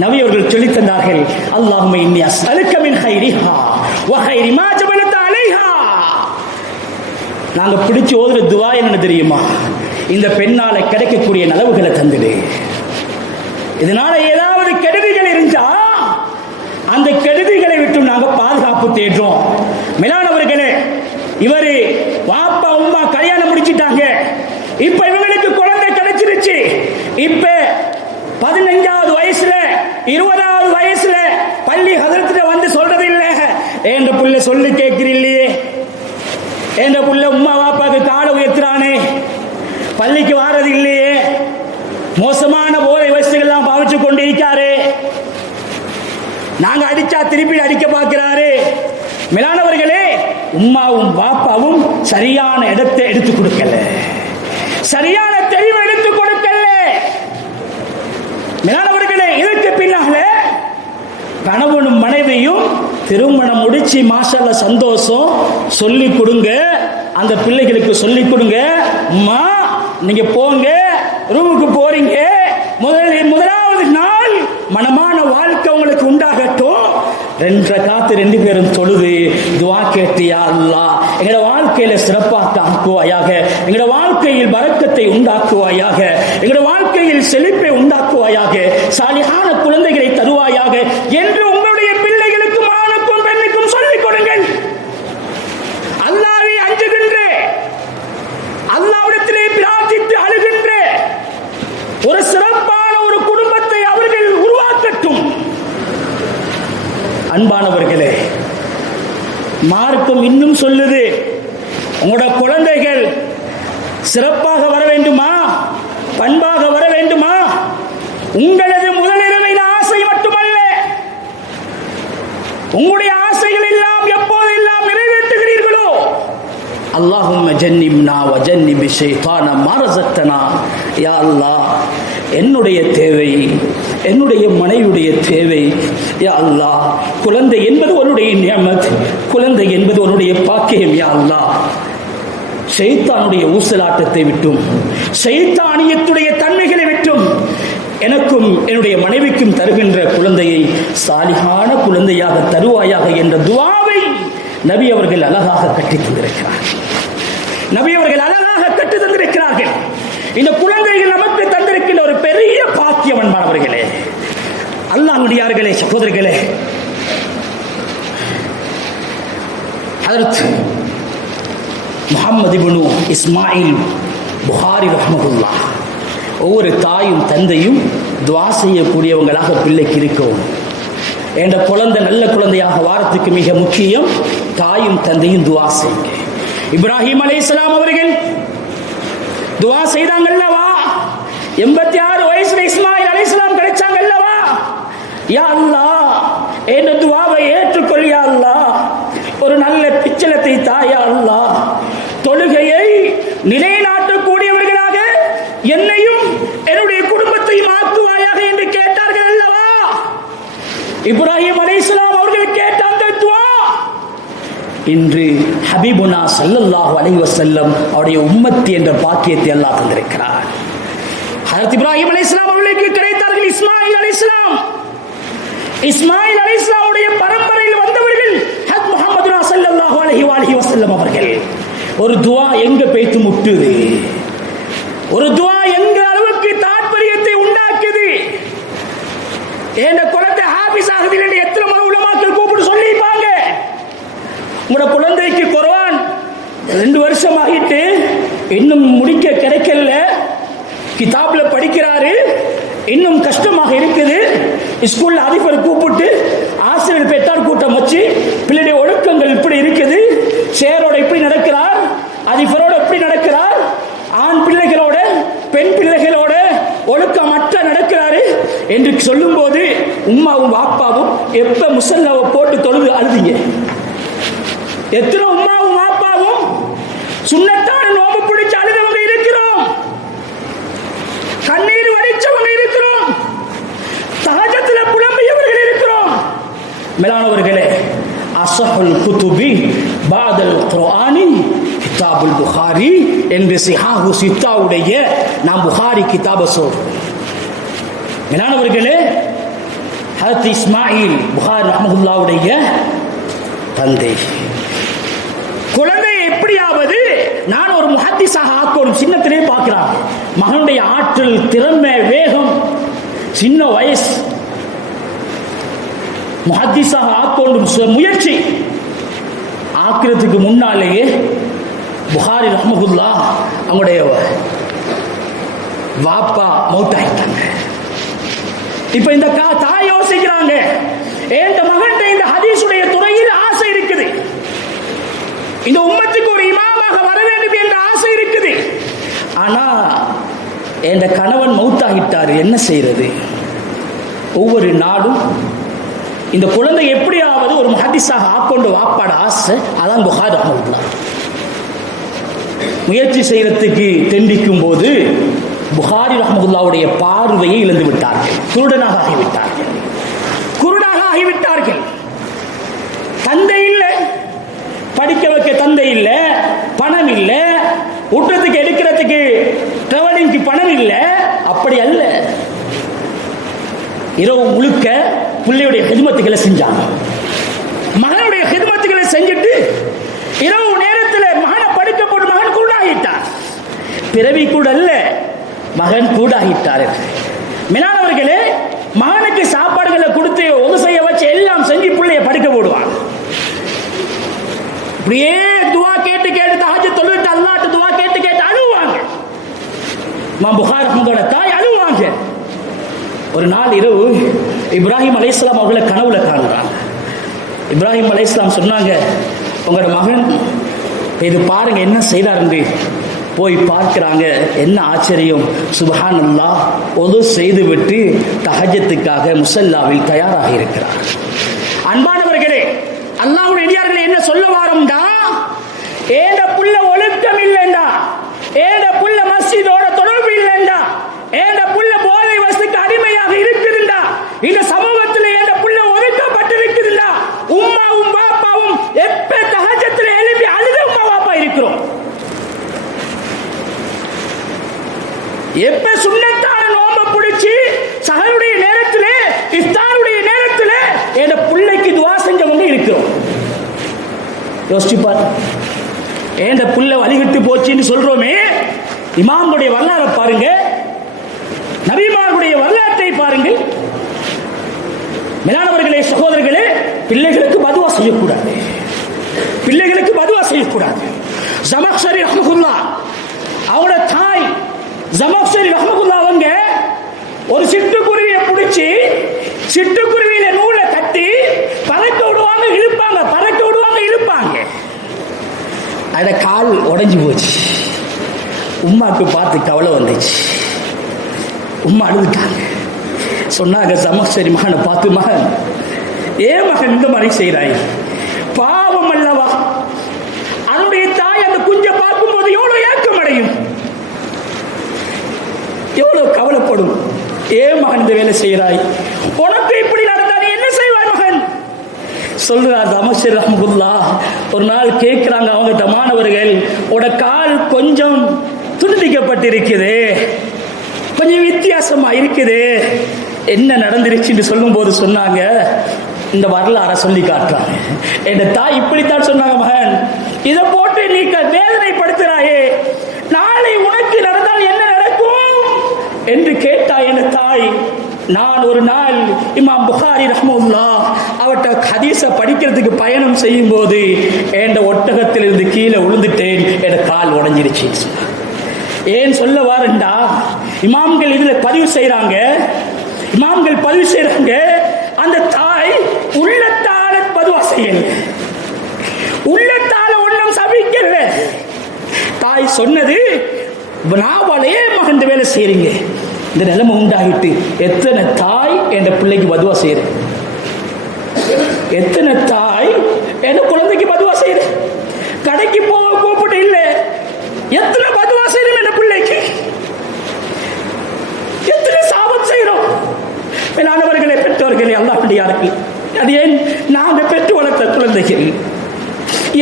நபி அவர்கள் சொல்லித் தந்தார்கள். அல்லாஹும்ம இன்னி அஸ்அலுக மின் கைரிஹா வ கைரி மா ஜபலத அலைஹா. நாங்க பிடிச்சு ஓதுற துஆ என்ன தெரியுமா? இந்த பெண்ணால கிடைக்கக்கூடிய நலவுகளை தந்துடு. இதனால ஏதாவது கெடுதிகள் இருந்தா அந்த கெடுதிகளை விட்டு நாங்க பாதுகாப்பு தேடுறோம். மேலானவர்களே, இவரு வாப்பா உம்மா கல்யாணம் முடிச்சிட்டாங்க, இப்ப இவங்களுக்கு குழந்தை கிடைச்சிருச்சு. இப்ப 15வது வயசுல 20வது வயசுல பள்ளி ஹதரத்துல வந்து சொல்றது இல்ல, என்ற புள்ள சொல்லி கேட்கிறீங்களே, என்ற புள்ள உம்மா வாப்பாக்கு காலை உயர்த்துறானே, பள்ளிக்கு வாரது இல்லையே, மோசமான போதை வயசுகள்லாம் பாவிச்சு கொண்டு இருக்காரு, நாங்க அடிச்சா திருப்பி அடிக்க பார்க்கிறாரு. மேலானவர்களே, உம்மாவும் பாப்பாவும் சரியான இடத்தை எடுத்துக் கொடுக்கல, சரியான தெளிவை எடுத்துக் கொடுக்கல. மேலானவர்களே, இதற்கு பின்னால கணவனும் மனைவியும் திருமணம் முடிச்சு மாஷால்ல சந்தோஷம் சொல்லி கொடுங்க, அந்த பிள்ளைகளுக்கு சொல்லி கொடுங்க. அம்மா நீங்க போங்க, ரூமுக்கு போறீங்க, முதலாவது நாள் மனமான வாழ்க்கை உங்களுக்கு உண்டாகட்டும். 2 ரக்காத் 2 பேரும் தொழுது துஆ கேட்டியா அல்லாஹ் எங்களோட வாழ்க்கையில சிறப்பாக ஆக்குவாயாக, எங்களோட வாழ்க்கையில் பரக்கத்தை உண்டாக்குவாயாக, எங்களோட வாழ்க்கையில் செழிப்பை உண்டாக்குவாயாக, சாலிஹான குழந்தைகளை தருவாயாக என்று உங்களுடைய பிள்ளைகளுக்கும் ஆணுக்கும் பெண்ணுக்கும் சொல்லிக் கொடுங்கள். அல்லாஹ்வை அஞ்சுகின்ற, அல்லாஹ்விடத்திலே பிரார்த்தித்து அழுகின்ற ஒரு சிறப்பான ஒரு குடும்பத்தை அவர்கள் உருவாக்கட்டும். அன்பானவர்களே, மார்க்கம் இன்னும் சொல்லுது, உங்களோட குழந்தைகள் சிறப்பாக வர வேண்டுமா, பண்பாக வர வேண்டுமா, உங்களது முதலிரவின் ஆசை மட்டுமல்ல, உங்களுடைய ஆசைகள் எல்லாம் எப்போதெல்லாம் நிறைவேற்றுகிறீர்களோ, அல்லாஹும்ம ஜன்னிப்னா வ ஜன்னிபி ஷைத்தான மா ரஸக்தனா, யா அல்லாஹ் என்னுடைய தேவை, என்னுடைய மனைவியுடைய தேவை, யா அல்லாஹ் குழந்தை என்பது உன்னுடைய நியமத், குழந்தை என்பது உன்னுடைய பாக்கியம், யா அல்லாஹ் ஷைத்தானுடைய ஊசலாட்டத்தை விட்டும் ஷைத்தானியத்துடைய தன்மைகளை விட்டும் எனக்கும் என்னுடைய மனைவிக்கும் தருகின்ற குழந்தையை சாலிஹான குழந்தையாக தருவாயாக என்ற துஆவை நபி அவர்கள் அழகாக கட்டித் தந்திருக்கிறார்கள். நபி அவர்கள் அழகாக கற்றுத் தந்திருக்கிறார்கள். இந்த குழந்தைகள் நமக்கு தந்திருக்கின்ற ஒரு பெரிய பாக்கியம். அன்பானவர்களே, அல்லாஹ்வுடையார்களே, சகோதரர்களே, ஹஜ்ரத் முஹம்மது இப்னு இஸ்மாயில் புகாரி ரஹ்மத்துல்லாஹ் ஒவ்வொரு தாயும் தந்தையும் துஆ செய்யக்கூடியவங்களாக பிள்ளைக்கு இருக்கவும், என்ற குழந்தை நல்ல குழந்தையாக வாரத்துக்கு மிக முக்கியம். தாயும் தந்தையும் துஆ செய்யுங்க. இப்ராஹிம் அலைஹிஸ்ஸலாம் அவர்கள் துஆ செய்தாங்கல்லவா, 86 வயசுல இஸ்மாயில் அலைஹிஸ்ஸலாம் கிடைச்சாங்கல்லவா, யா அல்லாஹ் என்ற துஆவை ஏற்றுக்கொள் யா அல்லாஹ், நல்ல பிச்சலத்தை தாயா அல்லாஹ், தொழுகையை நிலைநாட்டக்கூடியவர்களாக என்னையும் என்னுடைய குடும்பத்தையும் ஆக்குவாயாக என்று கேட்டார்கள் அல்லவா? இப்ராஹிம் அலைஹிஸ்ஸலாம் அவர்கள் கேட்ட அந்த துஆ இன்று ஹபீபுனா ஸல்லல்லாஹு அலைஹி வஸல்லம் அவருடைய உம்மத்தி என்ற பாக்கியத்தை அல்லாஹ் தந்திருக்கிறார். ஹஜ்ரத் இப்ராஹிம் அலைஹிஸ்ஸலாம் அவர்களுக்கு கிடைத்தார்கள் இஸ்மாயில் அலைஹிஸ்ஸலாம். இஸ்மாயில் அலைஹிஸ்ஸலாமுடைய பரம்பரையில் வந்தவர்கள் ஹஜ்ரத் முஹம்மது ஸல்லல்லாஹு அலைஹி வஸல்லம் அவர்கள். ஒரு துஆ எங்க பேத்து முட்டுது, ஒரு துஆ எங்க அளவுக்கு தாற்பயத்தை உண்டாக்குது. ஏண்ட குழந்தை ஹாஃபிஸ் ஆகுது என்று எத்தனை உலமாக்கள் கூப்பிட்டு சொல்லிப்பாங்க. உங்களோட குழந்தைக்கு குர்ஆன் 2 வருஷம் ஆகிட்டு இன்னும் முடிக்க கிடைக்கல, கிதாப்ல படிக்கிறாரு, இன்னும் கஷ்டமாக இருக்குது. ஸ்கூல்ல அதிபர் கூப்பிட்டு ஆசிரியர் பெற்றார் கூட்டம் வச்சு பிள்ளைடைய ஒழுக்கங்கள் இப்படி இருக்குது, சேரோட இப்படி நடக்கிறார், அதிபரோட இப்படி நடக்கிறார், ஆண் பிள்ளைகளோட பெண் பிள்ளைகளோட ஒழுக்கமற்ற நடக்கிறாரு என்று சொல்லும் போது உம்மாவும் வாப்பாவும் எப்ப முசல்லாவை போட்டு தொழுது அழுதிங்க? எத்தனை உம்மாவும் வாப்பாவும் சுன்னத்தான நோம்பு பிடிச்சு அழுதவங்க இருக்கிறோம், கண்ணீர் வடிச்சவங்க இருக்கிறோம், தஹஜ்ஜுதுல புலம்பியவர்கள் இருக்கிறோம். மேலானவர்களே, அஸஹுல் குதுபி பாதல் குர்ஆனி கிதாபுல் புகாரி என்று சிஹாஹு சித்தாவுடைய நாம் புகாரி கிதாபை சொல்றோம். மேலானவர்களே, ஹஜ்ரத் இஸ்மாயில் புகாரி ரஹ்மத்துல்லாஹுடைய தந்தை. குழந்தை எப்படியாவது நான் ஒரு முஹத்திஸாக ஆக்கணும், சின்னத்திலே பார்க்கிறான். மகனுடைய ஆற்றல், திறமை, வேகம், சின்ன வயசு, முஹத்திஸாக ஆக்கணும் முயற்சி. ஆக்கிறதுக்கு முன்னாலேயே புகாரி ரஹ்மத்துல்லாஹ் அவங்களுடைய வாப்பா மௌத்தாயிட்டாங்க. இப்ப இந்த தாய் யோசிக்கிறாங்க, என் மகன் இந்த ஹதீஸுடைய துறையில் ஆசை இருக்குது, இந்த உம்மத்துக்கு ஒரு இமாமாக வர வேண்டும் என்ற ஆசை இருக்குது. ஆனா என் கணவன் மௌத்தாகிட்டார், என்ன செய்யறது? ஒவ்வொரு நாடும் இந்த குழந்தை எப்படியாவது ஒரு முஹத்திஸாக ஆக்கொண்டு வாப்பாட ஆசை. அதான் புகாரி ரஹ்மத்துல்லாஹ் முயற்சி செய்யறதுக்கு தெண்டிக்கும் போது புகாரி ரஹ்மத்துல்லாஹுடைய பார்வையை இழந்து விட்டார்கள், குருடனாக ஆகிவிட்டார்கள், குருடாக ஆகிவிட்டார்கள். தந்தை இல்லை, படிக்க வைக்க தந்தை இல்லை, பணம் இல்லை, ஊட்டத்துக்கு எடுக்கிறதுக்கு டிராவலிங்க்கு பணம் இல்லை. அப்படி அல்ல, இரவு முழுக்க பிள்ளையுடைய ஹிதமத்துகளை செஞ்சாங்க. மகனுடைய ஹிதமத்துகளை செஞ்சுட்டு இரவு நேரத்தில் மகனை படிக்க போட்டு மகன் கூடாகிட்டார். பிறவி கூட அல்ல, மகன் கூடாகிட்டார். மேலானவர்களே, மகனுக்கு சாப்பாடுகளை கொடுத்து உதவி செய்ய வச்சு எல்லாம் செஞ்சு பிள்ளைய படிக்க போடுவான். இப்படியே துவா கேட்டு கேட்டு தஹஜ்ஜுத் தொழுது அல்லாஹ்ட்ட துவா கேட்டு கேட்டு அழுவாங்க. இமாம் புகாரி ரஹ்மத்துல்லாஹி தாய் அழுவாங்க. ஒரு நாள் இரவு இப்ராஹிம் அலைஹிஸ்ஸலாம் அவர்களை கனவுல காண்றாங்க. இப்ராஹிம் அலைஹிஸ்ஸலாம் சொன்னாங்க, உங்களோட மகன் இது பாருங்க என்ன செய்தார் என்று. போய் பார்க்கிறாங்க, என்ன ஆச்சரியம், சுப்ஹானல்லாஹ், ஒது செய்துவிட்டு தஹஜ்ஜுத்துக்காக முஸல்லாவில் தயாராக இருக்கிறார். அன்பானவர்களே, அல்லாஹ்வுடைய அடியார்களே, என்ன சொல்ல வாரோம்டா, ஏண்ட புள்ள ஒழுக்கம் இல்லைண்டா, ஏண்ட புள்ள மஸ்ஜிதோட தொடர்பு இல்லைண்டா, ஏண்ட புள்ள போதை வஸ்துக்கு அடிமையாக இருக்குதுண்டா, இந்த சமூகத்தில் ஏண்ட புள்ள ஒதுக்கப்பட்டிருக்குதுண்டா, உம்மாவும் பாப்பாவும் எப்ப தஹஜ்ஜுத்துல எழுப்பி அழுத உம்மா பாப்பா இருக்கிறோம். எப்ப சுன்னத்தான நோம்ப பிடிச்சி சஹருடைய நேரத்திலே இஃப்தாருடைய நேரத்திலே என் பிள்ளைக்கு துஆ செஞ்சவங்க இருக்கிறோம். யோசிச்சு பாரு, ஏண்ட புள்ள வழிகிட்டு போச்சுன்னு சொல்றோமே, இமாம்களுடைய வரலாறை பாருங்க, நபிமார்களுடைய வரலாற்றை பாருங்கள். மேலானவர்களே, சகோதரர்களே, பிள்ளைகளுக்கு பதுவா செய்யக்கூடாது, பிள்ளைகளுக்கு பதுவா செய்யக்கூடாது. ஜமக்ஷரி ரஹ்மத்துல்லாஹ் அவங்களோட தாய் ஜமக்ஷரி ரஹ்மத்துல்லாஹ் அவங்க ஒரு சிட்டுக்குருவியை பிடிச்சி சிட்டுக்குருவியில நூலை கட்டி பறக்க விடுவாங்க, இழுப்பாங்க, பறக்க விடுவாங்க, இழுப்பாங்க. அட கால் உடைஞ்சு போச்சு. உம்மாக்கு பார்த்து கவலை வந்துச்சு. உம்மா அழுதுட்டாங்க. சொன்னாங்க ஜமக்ஷரி மகனை பார்த்து, மகன் ஏன் மகன் இந்த மாதிரி செய்கிறாய், பாவம் அல்லவா, இந்த வேலை செய்கிறாய்? உனக்கு இப்படி நடந்தா நீ என்ன செய்வாய் மகன்? சொல்றார் அமைச்சர் ரஹ்மத்துல்லாஹ். ஒரு நாள் கேட்கிறாங்க அவங்க மாணவர்கள், உட கால் கொஞ்சம் துண்டிக்கப்பட்டிருக்குது, கொஞ்சம் வித்தியாசமா இருக்குது, என்ன நடந்துருச்சுன்னு சொல்லும் போது சொன்னாங்க, இந்த வரலாற சொல்லி காட்டுறாங்க. என் தாய் இப்படித்தான் சொன்னாங்க, மகன் இதை போட்டு நீ வேதனைப்படுத்துறாயே, நாளை உனக்கு நடந்தால் என்ன நடக்கும் என்று கேட்டாய் என் தாய். நான் ஒரு நாள் இமாம் புகாரி ரஹ்மத்துல்லாஹ் அவட்ட ஹதீஸ படிக்கிறதுக்கு பயணம் செய்யும் போது என் ஒட்டகத்திலிருந்து கீழே விழுந்துட்டேன், என் கால் உடைஞ்சிருச்சு. ஏன் சொல்ல வாரண்டா, இமாம்கள் இதுல பதிவு செய்யறாங்க, அந்த தாய் உள்ளத்தால பதுவா செய்யல, உள்ளத்தால ஒன்றும் சபிக்கல. தாய் சொன்னது, நாவாலே மகன் வேலை செய்யறீங்க, இந்த நிலைமை உண்டாகிட்டு. எத்தனை தாய் என் பிள்ளைக்கு பதுவா செய்யற, எத்தனை தாய் என் குழந்தைக்கு பதுவா செய்யற, கடைக்கு போக கூப்பிட்டு இல்லை, எத்தனை பதுவா செய்யறோம் என் பிள்ளைக்கு, எத்தனை சாபம் செய்யறோம். மேலானவர்களே, பெற்றோர்களே, அல்லாஹ்வுடையார்கள், அது ஏன் நாங்க பெற்று வளர்த்த குழந்தைகள்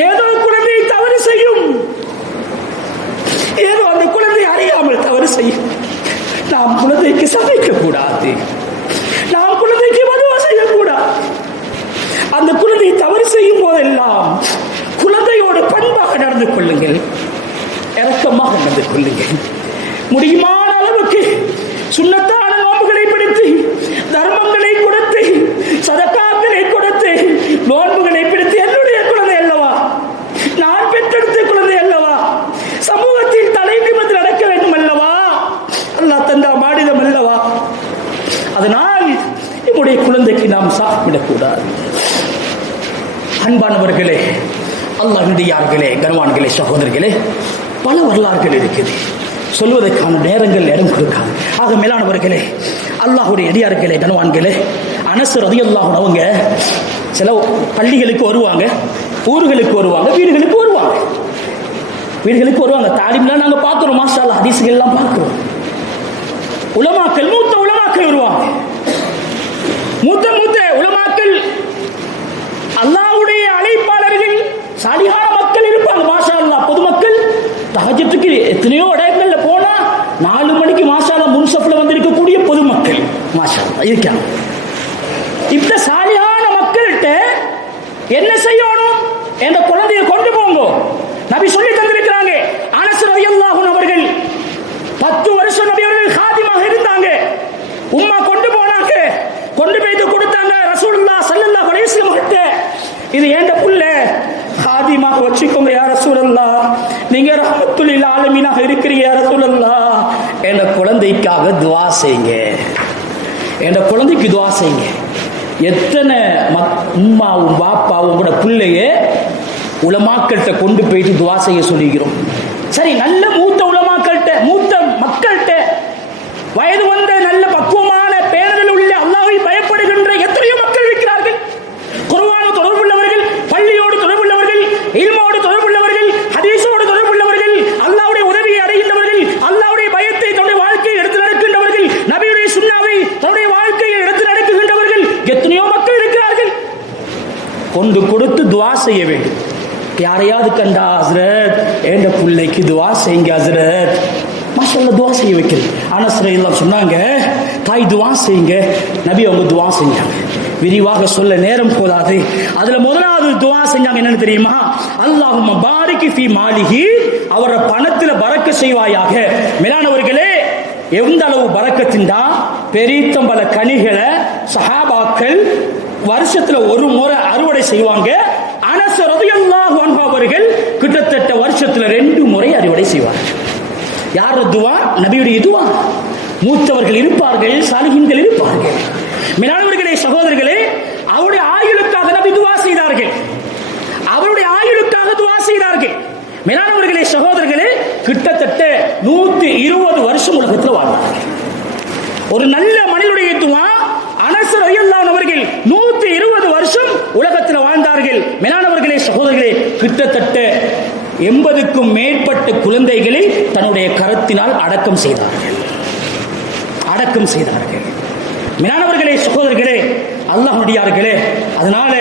ஏதோ குழந்தை தவறு செய்யும், ஏதோ அந்த குழந்தை அறியாமல் தவறு செய்யும். நாம் குழந்தைக்கு சமைக்க கூடாது, நாம் குழந்தைக்கு மதுவா செய்யக்கூடாது. அந்த குழந்தை தவறு செய்யும் போதெல்லாம் குழந்தையோடு பண்பாக நடந்து கொள்ளுங்கள், இரக்கமாக நடந்து கொள்ளுங்கள். முடியுமான அளவுக்கு சுன்னத்தான நோன்புகளை பிடித்து, தர்மங்களை கொடுத்து, சதகாக்களை கொடுத்து, நோன்புகளை பிடித்து, என்னுடைய குழந்தை அல்லவா, நான் பெற்றெடுத்த குழந்தை அல்லவா, சமூகத்தில் தலை நிமிர்ந்து நடக்க வேண்டும் அல்லவா, அல்லாஹ் தந்தா மாநிலம் அல்லவா. அதனால் நம்முடைய குழந்தைக்கு நாம் சாப்பிடக்கூடாது. அன்பானவர்களே, அல்லாஹ்வுடையார்களே, கனவான்களே, சகோதரர்களே, பல வரலாறுகள் இருக்குது, சொல்வதற்கான நேரங்கள் இடம் கொடுக்காது. ஆக மேலானவர்களே, அல்லாஹ்வுடைய அடியார்களே, கனவான்களே, அனஸ் ரலியல்லாஹு அன்ஹு அவங்க சில பள்ளிகளுக்கு வருவாங்க, ஊர்களுக்கு வருவாங்க, வீடுகளுக்கு வருவாங்க. தாலிம்லாம் நாங்க பார்க்கிறோம், மாஷா அல்லாஹ், ஹதீஸ்கள் எல்லாம் பார்க்கிறோம். உலமாக்கள், மூத்த உலமாக்கள் வருவாங்க, மூத்த உலமாக்கள், அல்லாஹ்வுடைய அழைப்பாளர்கள், சாலிஹான மக்கள் இருப்பாங்க, மாஷா அல்லாஹ். பொதுமக்கள் தஹஜ்ஜுக்கு எத்தனையோ இடங்கள்ல போனா 4 மணிக்கு மாஷா அல்லாஹ் முன்சஃப்ல வந்து இருக்கக்கூடிய பொதுமக்கள் மாஷா அல்லாஹ் இருக்காங்க. இந்த சாலிஹான மக்கள்கிட்ட என்ன செய்யணும்? என்ற குழந்தையை கொண்டு போங்க, நபி சொல்லி தந்திருக்கிறாங்க. அனஸ் ரலியல்லாஹு அன்ஹு அவர்கள் 10 வருஷம் நபி அவர்கள் காதிமாக இருந்தாங்க. உம்மா கொண்டு போனாங்க, கொண்டு போயிட்டு கொடுத்தாங்க ரசூலுல்லாஹ் ஸல்லல்லாஹு அலைஹி வஸல்லம் கிட்ட. இது ஏண்ட புள்ள, காதிமாக வச்சுக்கோங்க யா ரசூலல்லாஹ், நீங்க ரஹ்மத்துல் லில் ஆலமீனாக இருக்கிறீங்க யா ரசூலல்லாஹ், என்ற குழந்தைக்காக துஆ செய்யுங்க, என்ற குழந்தைக்கு துஆ செய்யுங்க. எத்தனை உம்மாவும் பாப்பாவும் கூட பிள்ளைய உலமாக்கள்கிட்ட கொண்டு போயிட்டு துஆ செய்ய சொல்லிக்கிறோம். சரி, நல்ல மூத்த உலமாக்கள்கிட்ட, மூத்த மக்கள்கிட்ட, வயது வந்த நல்ல பக்குவமான பேர்கள் உள்ள அல்லாஹ்வை பயப்படுகின்ற எத்தனையோ மக்கள் இருக்கிறார்கள். குர்ஆனோடு தொடர்புள்ளவர்கள், பள்ளியோடு தொடர்புள்ளவர்கள், இல்மோடு தொடர்புள்ளவர்கள், ஹதீஸோடு தொடர்புள்ளவர்கள், அல்லாஹ்வுடைய உதவியை அடைகின்றவர்கள், அல்லாஹ்வுடைய பயத்தை தன்னுடைய வாழ்க்கையை எடுத்து நடக்கின்றவர்கள், நபியுடைய சுன்னாவை தன்னுடைய வாழ்க்கையை எடுத்து நடக்குகின்றவர்கள் எத்தனையோ மக்கள் இருக்கிறார்கள். கொண்டு கொடுத்து துஆ செய்ய வேண்டும். யாரையாவது கண்டா, ஹஸ்ரத் என்ற பிள்ளைக்கு துஆ செய்யுங்க ஹஸ்ரத், மாஷா அல்லாஹ் துஆ செய்ய வைக்கிறேன். அனஸ் ரலியல்லாஹு சொன்னாங்க, தாய் துஆ செய்யுங்க. நபி அவங்க துஆ செஞ்சாங்க. விரிவாக சொல்ல நேரம் போதாது. அதுல முதலாவது துஆ செஞ்சாங்க, என்னன்னு தெரியுமா? அல்லாஹும்ம பாரிக் ஃபீ மாலிஹி, அவர பணத்துல பரக்க செய்வாயாக. மேலானவர்களே, எந்த அளவு பரக்கத்தின்டா, பெரித்தம்பல கனிகளை சஹாபாக்கள் வருஷத்துல ஒரு முறை அறுவடை செய்வாங்க. அனஸ் ரலியல்லாஹு அன்ஹு அவர்கள் கிட்டத்தட்ட வருஷத்துல 2 முறை அறுவடை செய்வார்கள். யார் துஆ? நபியுடைய துஆ. மூத்தவர்கள் இருப்பார்கள், சாலிஹீன்கள் இருப்பார்கள். மேலானவர்களே, சகோதரர்களே, அவருடைய ஆயுளுக்காக நபி துஆ செய்தார்கள், அவருடைய ஆயுளுக்காக துஆ செய்தார்கள். மேலானவர்களே, சகோதரர்களே, கிட்டத்தட்ட 120 வருஷம் உலகத்தில் வாழ்ந்தார்கள். ஒரு நல்ல மனிதனுடைய துஆ. அனஸ் ரலியல்லாஹு அன்ஹு அவர்கள் 120 வருஷம் உலகத்தில் வாழ்ந்தார்கள். மேலானவர்களே, சகோதரர்களே, கிட்டத்தட்ட 80க்கும் மேற்பட்ட குழந்தைகளை தன்னுடைய கரத்தினால் அடக்கம் செய்தார்கள். மேலானவர்களே, சகோதரர்களே, அல்லாஹ்வுடையார்களே, அதனால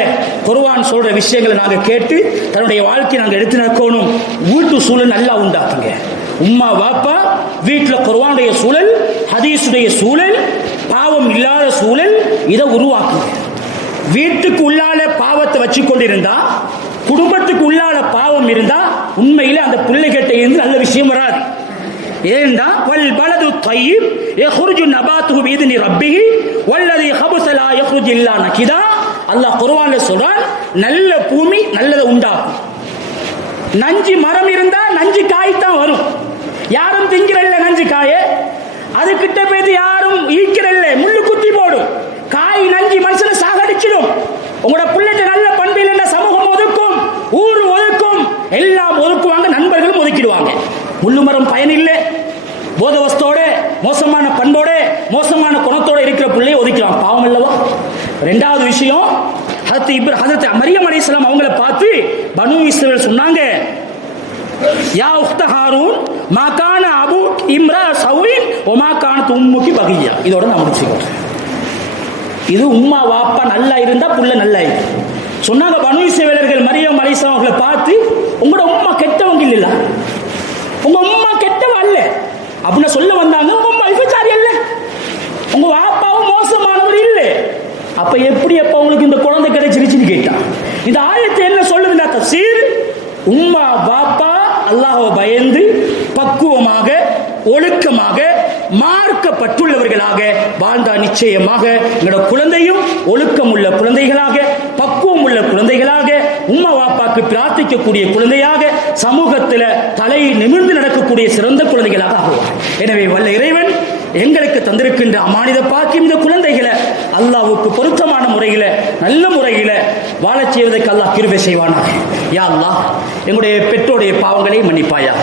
குர்ஆன் சொல்ற விஷயங்களை நாங்க கேட்டு தன்னுடைய வாழ்க்கையை நாங்க எடுத்து நடக்கணும். வீட்டு சூழல் நல்லா உண்டாக்குங்க. உம்மா வாப்பா வீட்டுல குர்ஆனுடைய சூழல், ஹதீஸுடைய சூழல், பாவம் இல்லாத சூழல், இதை உருவாக்குங்க. வீட்டுக்கு உள்ளால பாவத்தை வச்சு கொண்டிருந்தா, குடும்பத்துக்கு உள்ளால பாவம் இருந்தா உண்மையில அந்த பிள்ளைகிட்ட இருந்து நல்ல விஷயம் வராது. ஏண்டா வல் பலது தய்யிப் யஹ்ருஜு நபாத்துஹு பிஇذن ரப்பிஹி வல்லதி ஹபஸ லா யஹ்ருஜு இல்லா நகிதா. அல்லாஹ் குர்ஆன்ல சொல்றான், நல்ல பூமி நல்லதை உண்டாக்கும். நஞ்சு மரம் இருந்தா நஞ்சு காய் தான் வரும். யாரும் திங்கிறல்ல நஞ்சு காய, அது கிட்ட போய் யாரும் ஈக்கிறல்ல, முள்ளு குத்தி போடும். காய் நஞ்சு மனுஷனை சாகடிச்சிடும். உங்களோட பிள்ளைகிட்ட நல்ல பண்பில் என்ன சமூகம் ஒதுக்கும், ஊர் ஒதுக்கும், எல்லாம் ஒதுக்குவாங்க, நண்பர்களும் ஒதுக்கிடுவாங்க. முள்ளு மரம் பயன் இல்லை. போதவஸ்தோட மோசமான பண்போட மோசமான குணத்தோட இருக்கிற பிள்ளையை ஒதுக்கலாம், பாவம் அல்லவா? ரெண்டாவது விஷயம், ஹஜ்ரத் மரியம் அலைஹிஸ்ஸலாம் அவங்கள பார்த்து பனு இஸ்ரவேல் சொன்னாங்க, யா உக்த ஹாரூன் மா கான அபூக் இம்ரா சவுயின் வ மா கானத் உம்முகி பகியா. இதோட நான் முடிச்சுக்கிறேன். இது உம்மா வாப்பா நல்லா இருந்தா புள்ள நல்லா இருக்கு சொன்னாங்க. பனு இஸ்ரவேலர்கள் மரியம் அலைஹிஸ்ஸலாம் அவங்களை பார்த்து, உங்களோட உம்மா கெட்டவங்க இல்ல, உங்க உம்மா கெட்டவ அல்ல அப்படின்னு சொல்ல வந்தாங்க. உங்க உம்மா விபச்சாரி அல்ல, உங்க வாப்பாவும் மோசமானவர் இல்லை. அப்ப எப்படி எப்ப உங்களுக்கு இந்த குழந்தை கிடைச்சிருச்சுன்னு கேட்டா, இந்த ஆயத்தை என்ன சொல்லுதுன்னா தஃசீர், உம்மா பாப்பா அல்லாஹ்வை பயந்து பக்குவமாக ஒழுக்கமாக மார்க்கப்பட்டுள்ளவர்களாக வாழ்ந்தா நிச்சயமாக எங்களோட குழந்தையும் ஒழுக்கம் உள்ள குழந்தைகளாக, பக்குவம் உள்ள குழந்தைகளாக, உம்மா வாப்பாக்கு பிரார்த்திக்கக்கூடிய குழந்தையாக, சமூகத்தில் தலை நிமிர்ந்து நடக்கக்கூடிய சிறந்த குழந்தைகளாக ஆகுவார். எனவே வல்ல இறைவன் எங்களுக்கு தந்திருக்கின்ற அமானித பாக்கியம் இந்த குழந்தைகளை அல்லாஹ்வுக்கு பொருத்தமான முறையில் நல்ல முறையில் வாழச் செய்வதற்கு அல்லாஹ் கிருபை செய்வானாக. யா அல்லாஹ், எங்களுடைய பெற்றோருடைய பாவங்களை மன்னிப்பாயா.